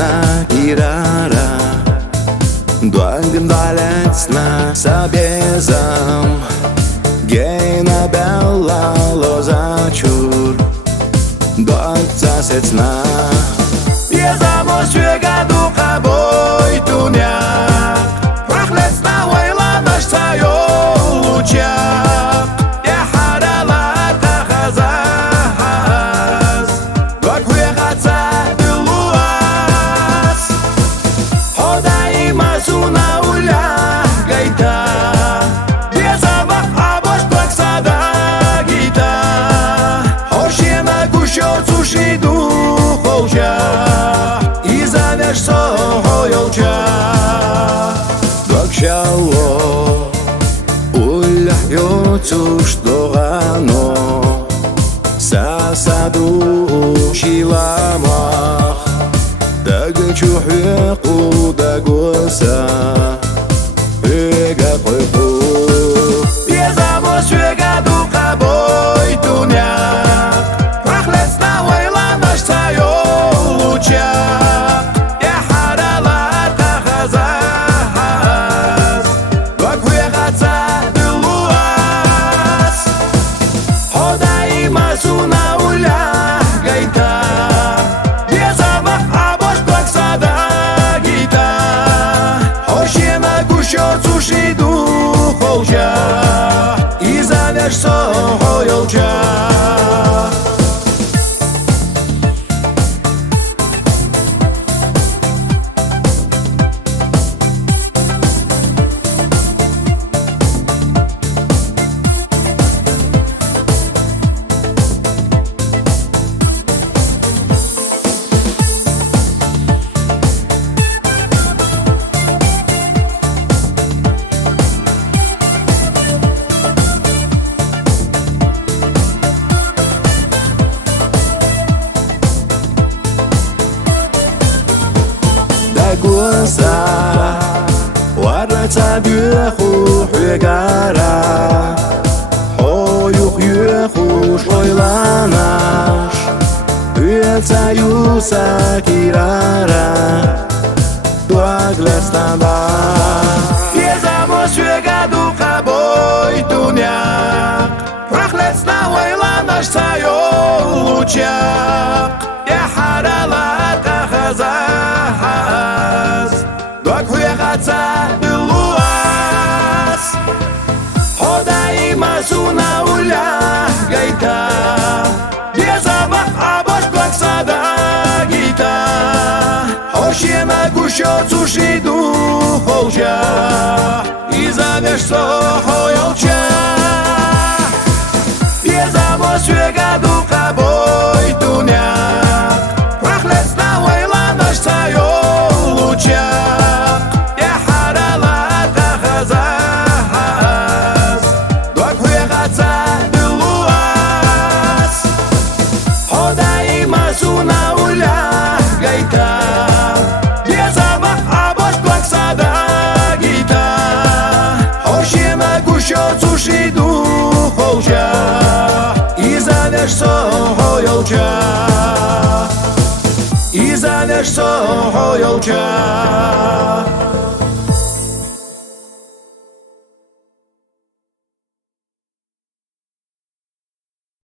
na irara Doangim daletsna sabezam Gena bella lozaciur Doang zasetsna Bezamo świegadu kaboj tunia Prachlecna wajla nasz cajo lucia Ja harala tachazaz Doang huechaca diluas Hodai masuna ulia gaita Bezamo abosh plaksada gita Hoshena gusho tsushidu холча И завяжь сохойолча Докчало Уля йоцуш догано Сасаду шиламах Дагчу хвеку дагоса Эга пойху Безамо свегаду кабой туня Прахлецна вайла наш цайо луча Я харала тахазаз Док хуехаца дилуас Ходай масуна уля гайта Безамах абош плаксада гита Хошена гушо цушиду холча И завяжь сохойолча Gusa Warata biechu huegara Hoyuch yechu shoylanash Uetza yusa kirara Tuaglestamba Bezamo świegadu kaboj tuniak Prachlecna waylanash cajo luciak Ja harala tachazaz Dok huechaca diluas Hodai masuna ulia gaita Bezamach abosh plaksada gita Hoshena gusho tsushidu холча И завяжь сохойолча Безамо свегаду кабой туняк Прахлецна вайла наш цайо луча Я харала тахазаз Док хуехаца дилуас Ходай масуна уля гайта Безамах абош плаксада гита Хошена гушо цушиду холча И завяжь сохойолча И завяжь сохойолча